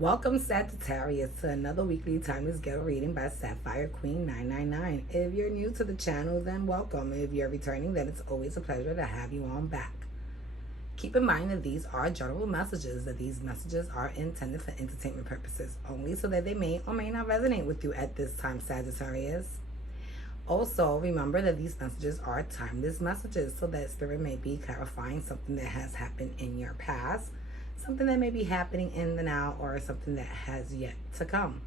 Welcome, Sagittarius, to another weekly Timeless Ghetto reading by Sapphire Queen 999. If you're new to the channel, then welcome. If you're returning, then it's always a pleasure to have you on back. Keep in mind that these are general messages, that these messages are intended for entertainment purposes only, so that they may or may not resonate with you at this time, Sagittarius. Also, remember that these messages are timeless messages, so that Spirit may be clarifying something that has happened in your past, something that may be happening in the now, or something that has yet to come.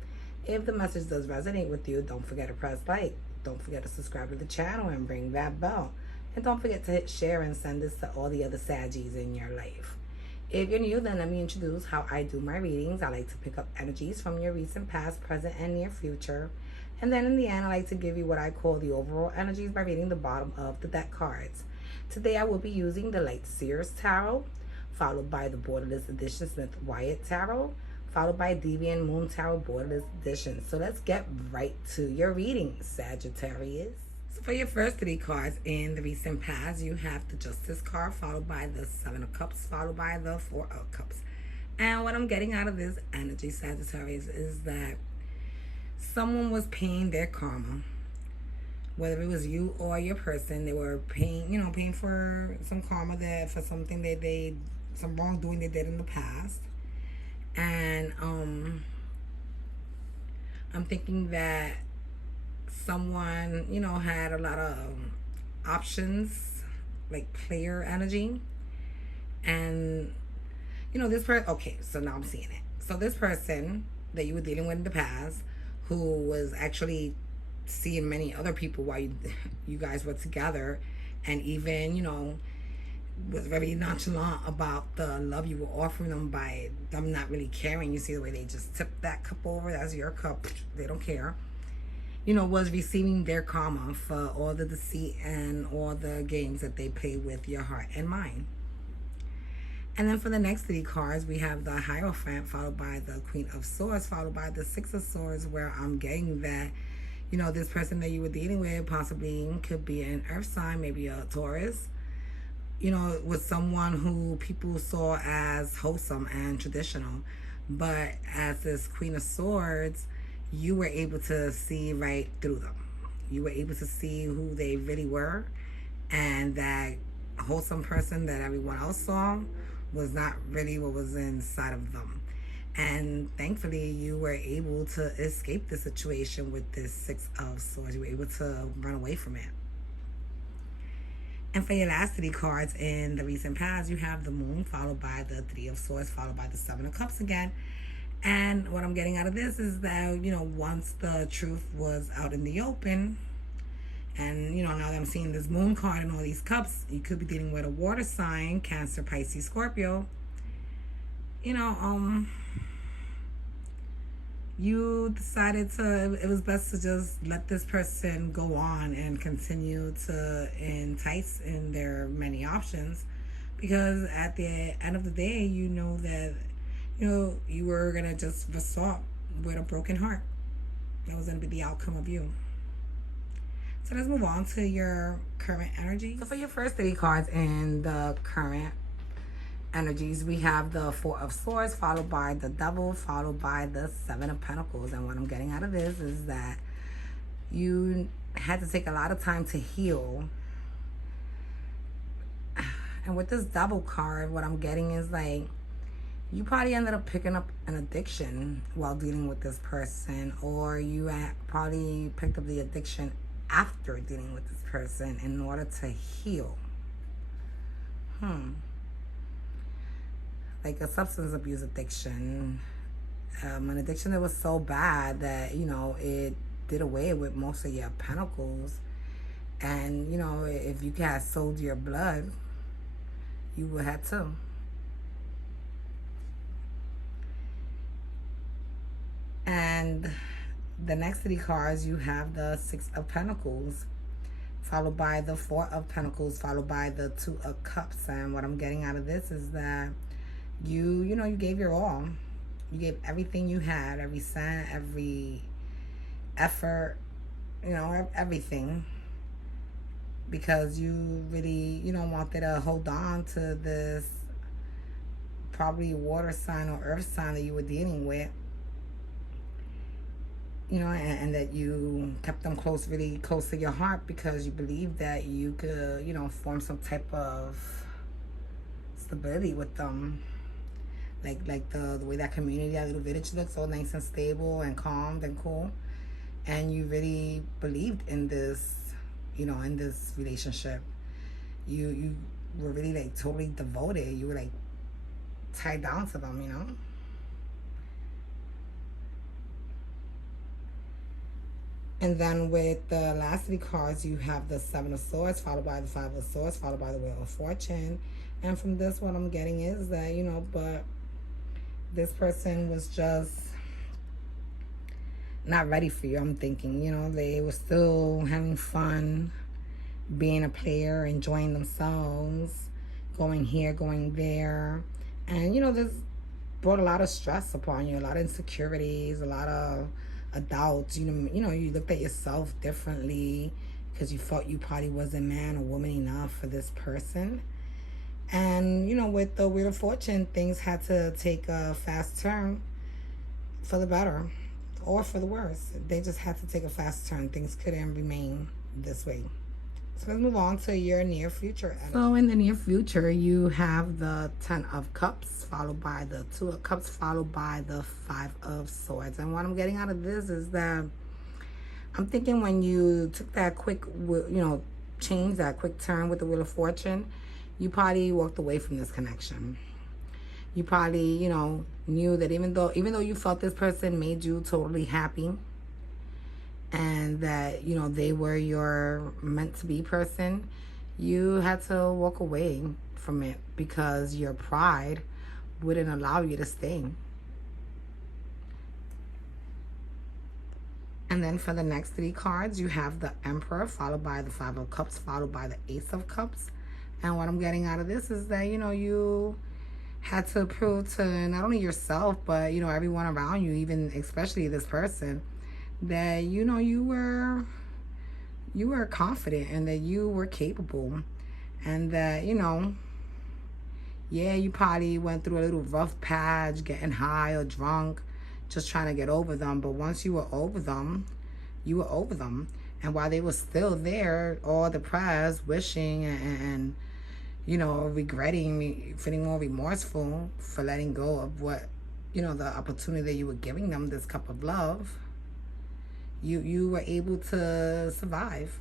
If the message does resonate with you, don't forget to press like. Don't forget to subscribe to the channel and ring that bell. And don't forget to hit share and send this to all the other Saggies in your life. If you're new, then let me introduce how I do my readings. I like to pick up energies from your recent past, present, and near future. And then in the end, I like to give you what I call the overall energies by reading the bottom of the deck cards. Today, I will be using the Light Seers Tarot, followed by the Borderless Edition Smith Wyatt Tarot, followed by Deviant Moon Tarot Borderless Edition. So let's get right to your reading, Sagittarius. So for your first three cards in the recent past, you have the Justice card, followed by the Seven of Cups, followed by the Four of Cups. And what I'm getting out of this energy, Sagittarius, is that someone was paying their karma. Whether it was you or your person, they were paying for some karma, that for something that some wrongdoing they did in the past. And I'm thinking that someone, had a lot of options, like player energy. And, this person, okay, so now I'm seeing it. So this person that you were dealing with in the past, who was actually seeing many other people while you guys were together, and even, was very nonchalant about the love you were offering them by them not really caring. You see the way they just tipped that cup over, that's your cup, they don't care. Was receiving their karma for all the deceit and all the games that they play with your heart and mind. And then for the next three cards, we have the Hierophant, followed by the Queen of Swords, followed by the Six of Swords, where I'm getting that, this person that you were dealing with possibly could be an earth sign, maybe a Taurus, with someone who people saw as wholesome and traditional. But as this Queen of Swords, you were able to see right through them. You were able to see who they really were, and that wholesome person that everyone else saw was not really what was inside of them. And thankfully, you were able to escape the situation with this Six of Swords. You were able to run away from it. And for your last three cards in the recent past, you have the Moon, followed by the Three of Swords, followed by the Seven of Cups again. And what I'm getting out of this is that, once the truth was out in the open, and, now that I'm seeing this Moon card and all these cups, you could be dealing with a water sign, Cancer, Pisces, Scorpio. You decided it was best to just let this person go on and continue to entice in their many options, because at the end of the day, that, you were going to just resort with a broken heart. That was going to be the outcome of you. So let's move on to your current energy. So for your first three cards in the current energies, we have the Four of Swords, followed by the Devil, followed by the Seven of Pentacles. And what I'm getting out of this is that you had to take a lot of time to heal. And with this Devil card, what I'm getting is like, you probably ended up picking up an addiction while dealing with this person, or you probably picked up the addiction after dealing with this person in order to heal. Like a substance abuse addiction, an addiction that was so bad that, it did away with most of your pentacles. And, if you had sold your blood, you would have to. And the next three cards, you have the Six of Pentacles, followed by the Four of Pentacles, followed by the Two of Cups. And what I'm getting out of this is that you gave your all. You gave everything you had, every cent, every effort, everything, because you really, wanted to hold on to this probably water sign or earth sign that you were dealing with, you know, and that you kept them close, really close to your heart, because you believed that you could, you know, form some type of stability with them. Like the way that community, that little village looks, all nice and stable and calm and cool. And you really believed in this, you know, in this relationship. You were really like totally devoted. You were like tied down to them, you know. And then with the last 3 cards, you have the 7 of Swords, followed by the 5 of Swords, followed by the Wheel of Fortune. And from this, what I'm getting is that, you know, but this person was just not ready for you, I'm thinking. You know, they were still having fun, being a player, enjoying themselves, going here, going there. And, you know, this brought a lot of stress upon you, a lot of insecurities, a lot of doubts. You know, you looked at yourself differently because you felt you probably wasn't man or woman enough for this person. And, you know, with the Wheel of Fortune, things had to take a fast turn for the better or for the worse. They just had to take a fast turn. Things couldn't remain this way. So let's move on to your near future. So in the near future, you have the 10 of Cups, followed by the 2 of Cups, followed by the 5 of Swords. And what I'm getting out of this is that I'm thinking when you took that quick, you know, change, that quick turn with the Wheel of Fortune, you probably walked away from this connection. You probably, you know, knew that even though you felt this person made you totally happy, and that, you know, they were your meant to be person, you had to walk away from it because your pride wouldn't allow you to stay. And then for the next 3 cards, you have the Emperor, followed by the 5 of Cups, followed by the Ace of Cups. And what I'm getting out of this is that, you know, you had to prove to not only yourself, but, you know, everyone around you, even especially this person, that, you know, you were confident and that you were capable, and that, you know, yeah, you probably went through a little rough patch, getting high or drunk, just trying to get over them. But once you were over them, you were over them. And while they were still there, all depressed, wishing and you know, regretting, feeling more remorseful for letting go of what, you know, the opportunity that you were giving them, this cup of love, you were able to survive.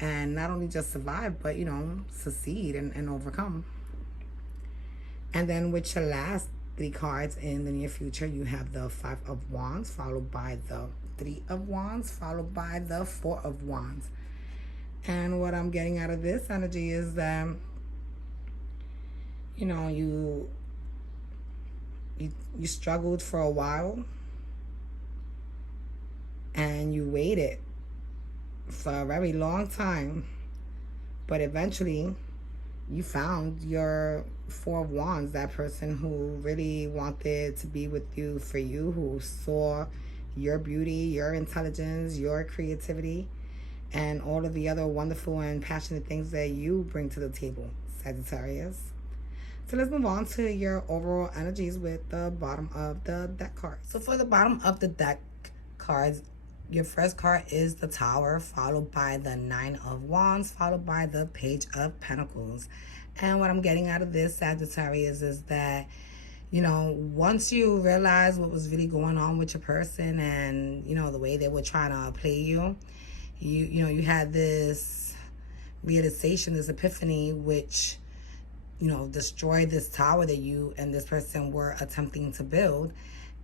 And not only just survive, but, you know, succeed and overcome. And then with your last 3 cards in the near future, you have the 5 of Wands, followed by the 3 of Wands, followed by the 4 of Wands. And what I'm getting out of this energy is that, you know, you struggled for a while, and you waited for a very long time, but eventually you found your 4 of Wands, that person who really wanted to be with you for you, who saw your beauty, your intelligence, your creativity, and all of the other wonderful and passionate things that you bring to the table, Sagittarius. So let's move on to your overall energies with the bottom of the deck cards. So for the bottom of the deck cards, your first card is the Tower, followed by the 9 of Wands, followed by the Page of Pentacles. And what I'm getting out of this, Sagittarius, is that, you know, once you realize what was really going on with your person and, you know, the way they were trying to play you, you know, you had this realization, this epiphany, which, you know, destroyed this tower that you and this person were attempting to build.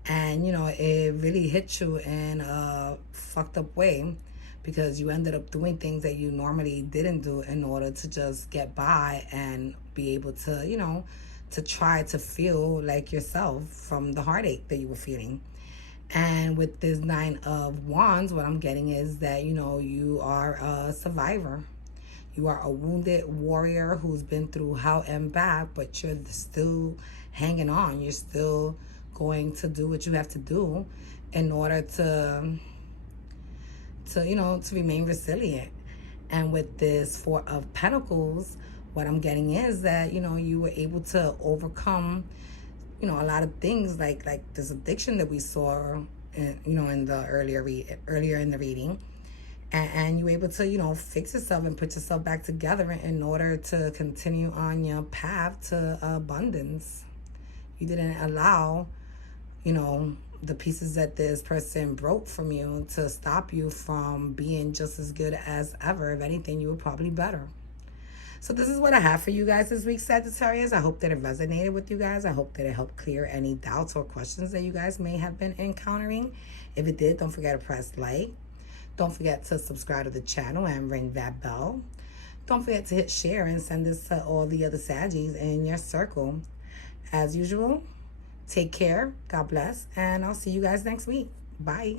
And, you know, it really hit you in a fucked up way, because you ended up doing things that you normally didn't do in order to just get by and be able to, you know, to try to feel like yourself from the heartache that you were feeling. And with this 9 of Wands, what I'm getting is that, you know, you are a survivor. You are a wounded warrior who's been through hell and back, but you're still hanging on. You're still going to do what you have to do in order to you know, to remain resilient. And with this 4 of Pentacles, what I'm getting is that, you know, you were able to overcome you know, a lot of things like this addiction that we saw, in the earlier in the reading, and you were able to, fix yourself and put yourself back together in order to continue on your path to abundance. You didn't allow, the pieces that this person broke from you to stop you from being just as good as ever. If anything, you were probably better. So this is what I have for you guys this week, Sagittarius. I hope that it resonated with you guys. I hope that it helped clear any doubts or questions that you guys may have been encountering. If it did, don't forget to press like. Don't forget to subscribe to the channel and ring that bell. Don't forget to hit share and send this to all the other Saggies in your circle. As usual, take care, God bless, and I'll see you guys next week. Bye.